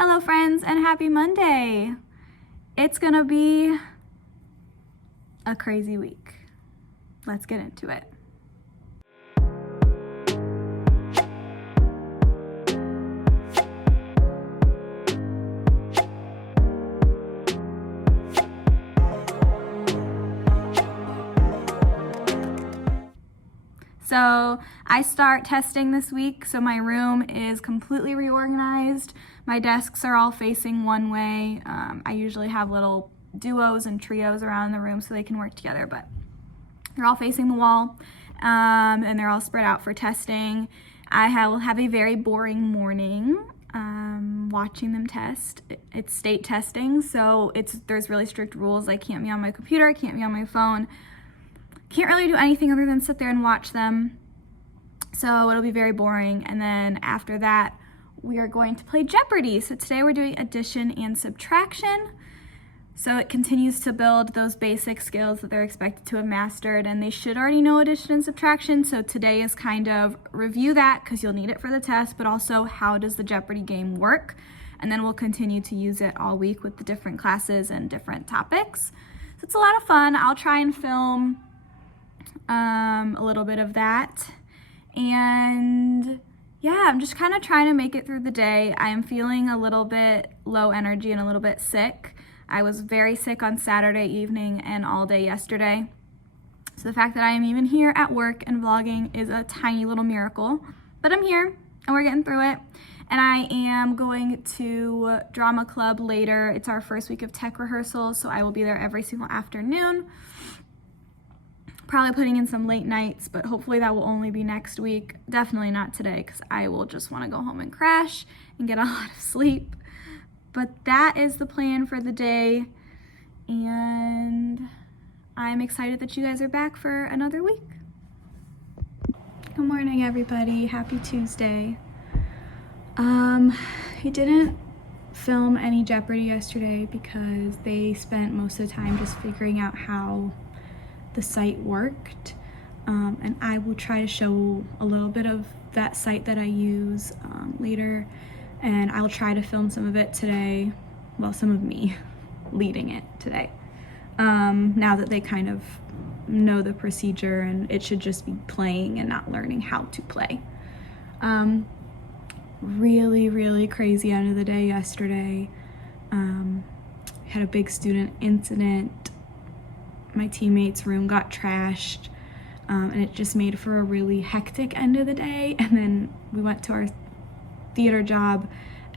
Hello friends and happy Monday. It's gonna be a crazy week. Let's get into it. So I start testing this week, so my room is completely reorganized. My desks are all facing one way. I usually have little duos and trios around the room so they can work together, but they're all facing the wall, and they're all spread out for testing. I will have a very boring morning watching them test. It's state testing, so there's really strict rules. I can't be on my computer, I can't be on my phone. Can't really do anything other than sit there and watch them. So it'll be very boring. And then after that, we are going to play Jeopardy. So today we're doing addition and subtraction. So it continues to build those basic skills that they're expected to have mastered, and they should already know addition and subtraction. So today is kind of review that because you'll need it for the test, but also how does the Jeopardy game work? And then we'll continue to use it all week with the different classes and different topics. So it's a lot of fun. I'll try and film a little bit of that, and yeah, I'm just kind of trying to make it through the day. I am feeling a little bit low energy and a little bit sick. I was very sick on Saturday evening and all day yesterday, so the fact that I am even here at work and vlogging is a tiny little miracle, but I'm here and we're getting through it. And I am going to drama club later. It's our first week of tech rehearsals, so I will be there every single afternoon. Probably putting in some late nights, but hopefully that will only be next week. Definitely not today because I will just want to go home and crash and get a lot of sleep. But that is the plan for the day, and I'm excited that you guys are back for another week. Good morning, everybody. Happy Tuesday. I didn't film any Jeopardy yesterday because they spent most of the time just figuring out how the site worked, and I will try to show a little bit of that site that I use later, and I'll try to film some of it today, well, some of me leading it today, now that they kind of know the procedure and it should just be playing and not learning how to play. Really crazy end of the day yesterday. Had a big student incident. My teammate's room got trashed, and it just made for a really hectic end of the day. And then we went to our theater job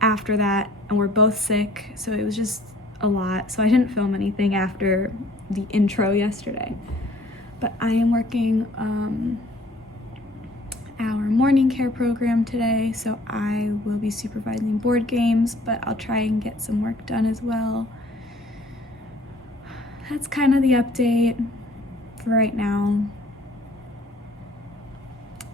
after that, and we're both sick, so it was just a lot. So I didn't film anything after the intro yesterday. But I am working our morning care program today, so I will be supervising board games, but I'll try and get some work done as well. That's kind of the update for right now.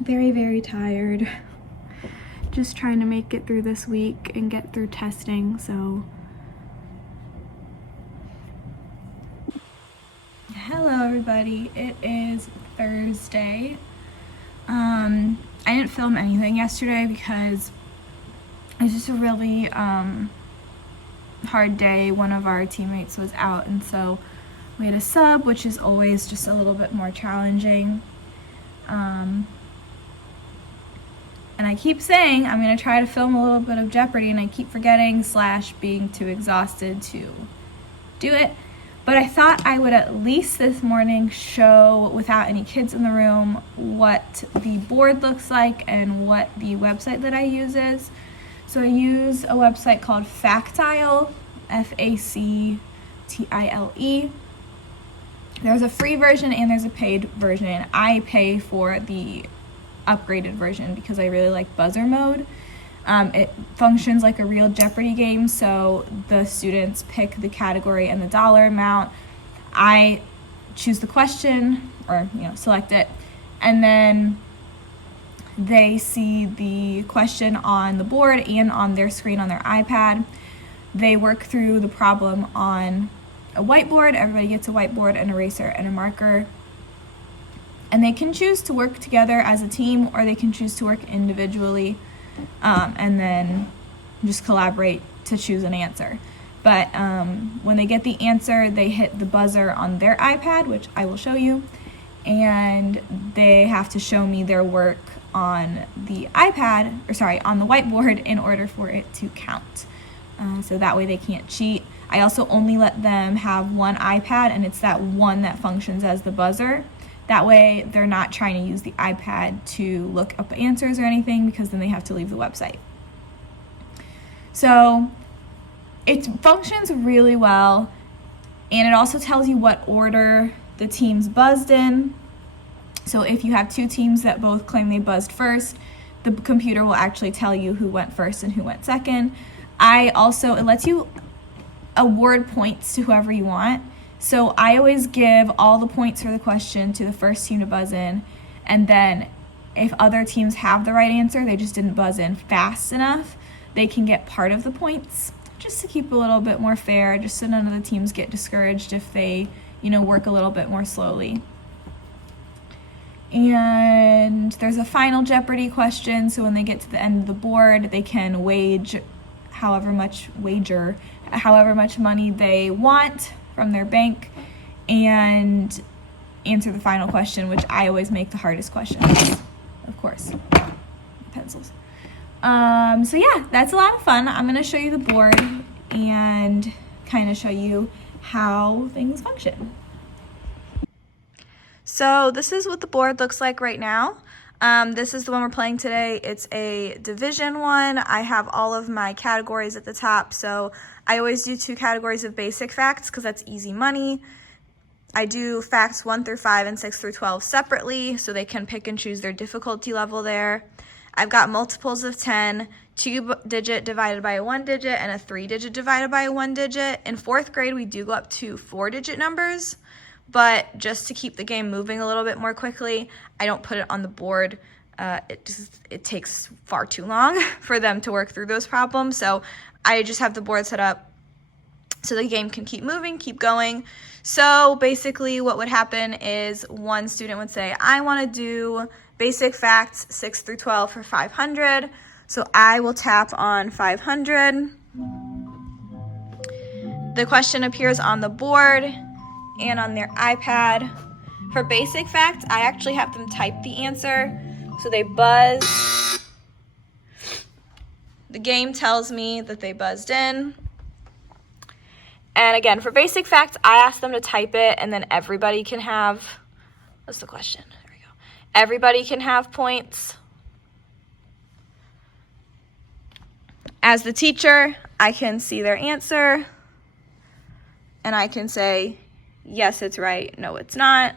Very tired. Just trying to make it through this week and get through testing, so. Hello everybody, it is Thursday. I didn't film anything yesterday because it's just a really hard day. One of our teammates was out, and so we had a sub, which is always just a little bit more challenging. And I keep saying I'm going to try to film a little bit of Jeopardy, and I keep forgetting / being too exhausted to do it. But I thought I would at least this morning show, without any kids in the room, what the board looks like and what the website that I use is. So I use a website called Factile, Factile. There's a free version and there's a paid version. I pay for the upgraded version because I really like buzzer mode. It functions like a real Jeopardy game, so the students pick the category and the dollar amount. I choose the question, or select it, and then they see the question on the board and on their screen on their iPad. They work through the problem on a whiteboard. Everybody gets a whiteboard, an eraser, and a marker. And they can choose to work together as a team, or they can choose to work individually. And then just collaborate to choose an answer. But when they get the answer, they hit the buzzer on their iPad, which I will show you, and they have to show me their work on the on the whiteboard in order for it to count. So that way they can't cheat. I also only let them have one iPad, and it's that one that functions as the buzzer. That way they're not trying to use the iPad to look up answers or anything, because then they have to leave the website. So it functions really well, and it also tells you what order the teams buzzed in. So if you have two teams that both claim they buzzed first, the computer will actually tell you who went first and who went second. It lets you award points to whoever you want. So I always give all the points for the question to the first team to buzz in, and then if other teams have the right answer, they just didn't buzz in fast enough, they can get part of the points, just to keep a little bit more fair, just so none of the teams get discouraged if they, work a little bit more slowly. And there's a final Jeopardy question, so when they get to the end of the board, they can wager however much money they want from their bank and answer the final question, which I always make the hardest questions, of course. Pencils. So yeah, that's a lot of fun. I'm going to show you the board and kind of show you how things function. So this is what the board looks like right now. This is the one we're playing today. It's a division one. I have all of my categories at the top. So I always do 2 categories of basic facts because that's easy money. I do facts 1 through 5 and 6 through 12 separately, so they can pick and choose their difficulty level there. I've got multiples of 10, 2-digit divided by a 1-digit, and a 3-digit divided by a 1-digit. In 4th grade, we do go up to 4-digit numbers, but just to keep the game moving a little bit more quickly, I don't put it on the board. It takes far too long for them to work through those problems, so I just have the board set up so the game can keep moving, keep going. So basically what would happen is one student would say, I want to do basic facts 6 through 12 for 500. So I will tap on 500. The question appears on the board and on their iPad. For basic facts, I actually have them type the answer. So they buzz. The game tells me that they buzzed in. And again, for basic facts, I ask them to type it, and then everybody can have, what's the question? There we go. Everybody can have points. As the teacher, I can see their answer, and I can say, yes, it's right, no, it's not.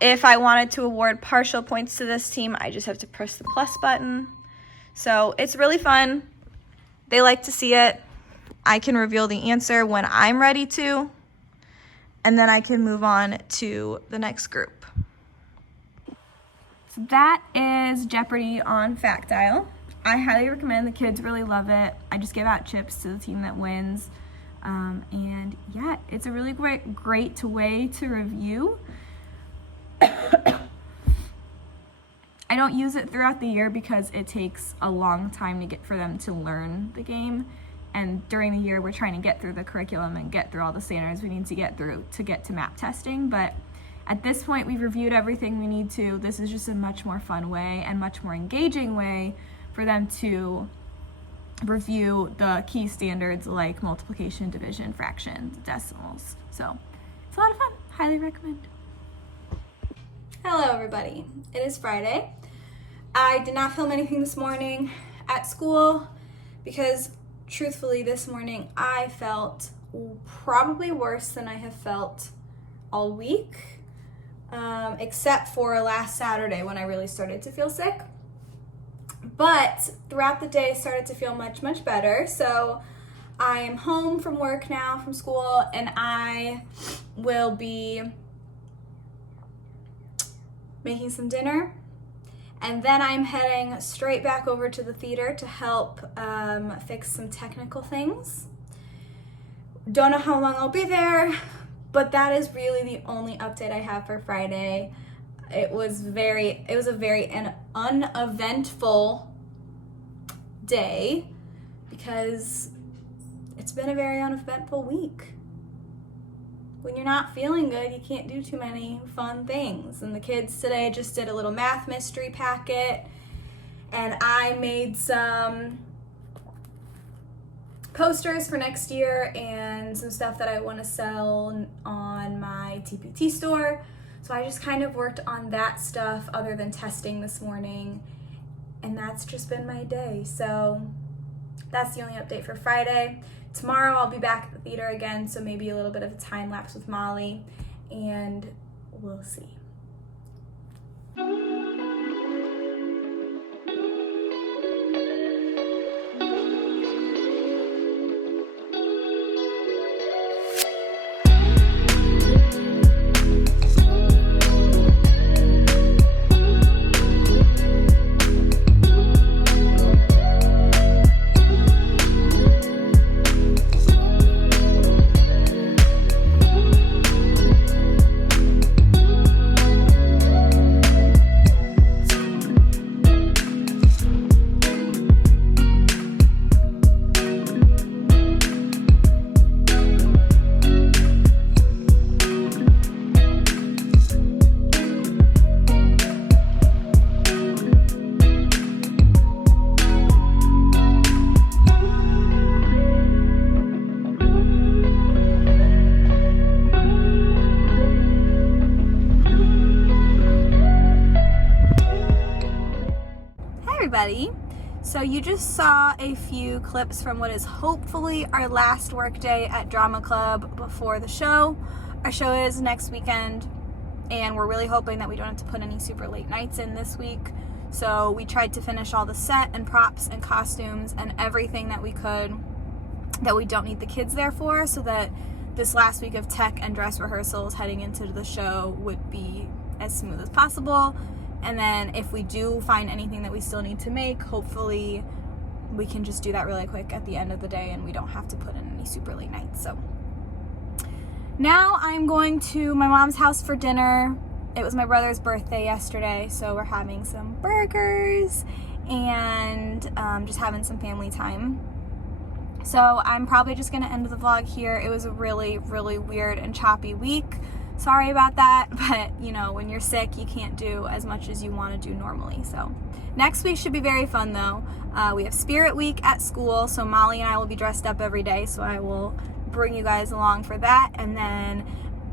If I wanted to award partial points to this team, I just have to press the plus button. So it's really fun. They like to see it. I can reveal the answer when I'm ready to, and then I can move on to the next group. So that is Jeopardy on Factile. I highly recommend. The kids really love it. I just give out chips to the team that wins. And yeah, it's a really great way to review. I don't use it throughout the year because it takes a long time for them to learn the game. And during the year, we're trying to get through the curriculum and get through all the standards we need to get through to get to map testing. But at this point, we've reviewed everything we need to. This is just a much more fun way and much more engaging way for them to review the key standards like multiplication, division, fractions, decimals. So it's a lot of fun. Highly recommend. Hello, everybody. It is Friday. I did not film anything this morning at school because truthfully, this morning I felt probably worse than I have felt all week, except for last Saturday when I really started to feel sick. But throughout the day, I started to feel much, much better. So I am home from work now, from school, and I will be making some dinner. And then I'm heading straight back over to the theater to help fix some technical things. Don't know how long I'll be there, but that is really the only update I have for Friday. It was a very uneventful day because it's been a very uneventful week. When you're not feeling good, you can't do too many fun things. And the kids today just did a little math mystery packet, and I made some posters for next year and some stuff that I want to sell on my TPT store. So I just kind of worked on that stuff other than testing this morning, and that's just been my day. So that's the only update for Friday. Tomorrow I'll be back at the theater again, so maybe a little bit of a time lapse with Molly, and we'll see. Everybody. So you just saw a few clips from what is hopefully our last work day at Drama Club before the show. Our show is next weekend, and we're really hoping that we don't have to put any super late nights in this week. So we tried to finish all the set and props and costumes and everything that we could that we don't need the kids there for, so that this last week of tech and dress rehearsals heading into the show would be as smooth as possible. And then if we do find anything that we still need to make, hopefully we can just do that really quick at the end of the day and we don't have to put in any super late nights. So now I'm going to my mom's house for dinner. It was my brother's birthday yesterday, so we're having some burgers and just having some family time. So I'm probably just going to end the vlog here. It was a really, really weird and choppy week. Sorry about that, but you know, when you're sick, you can't do as much as you want to do normally. So next week should be very fun though. We have Spirit Week at school, so Molly and I will be dressed up every day, so I will bring you guys along for that. And then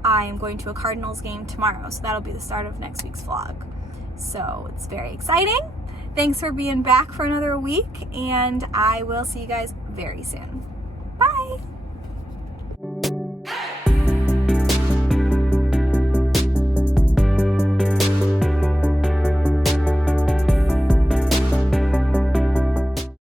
I am going to a Cardinals game tomorrow, so that'll be the start of next week's vlog. So it's very exciting. Thanks for being back for another week, and I will see you guys very soon. Bye!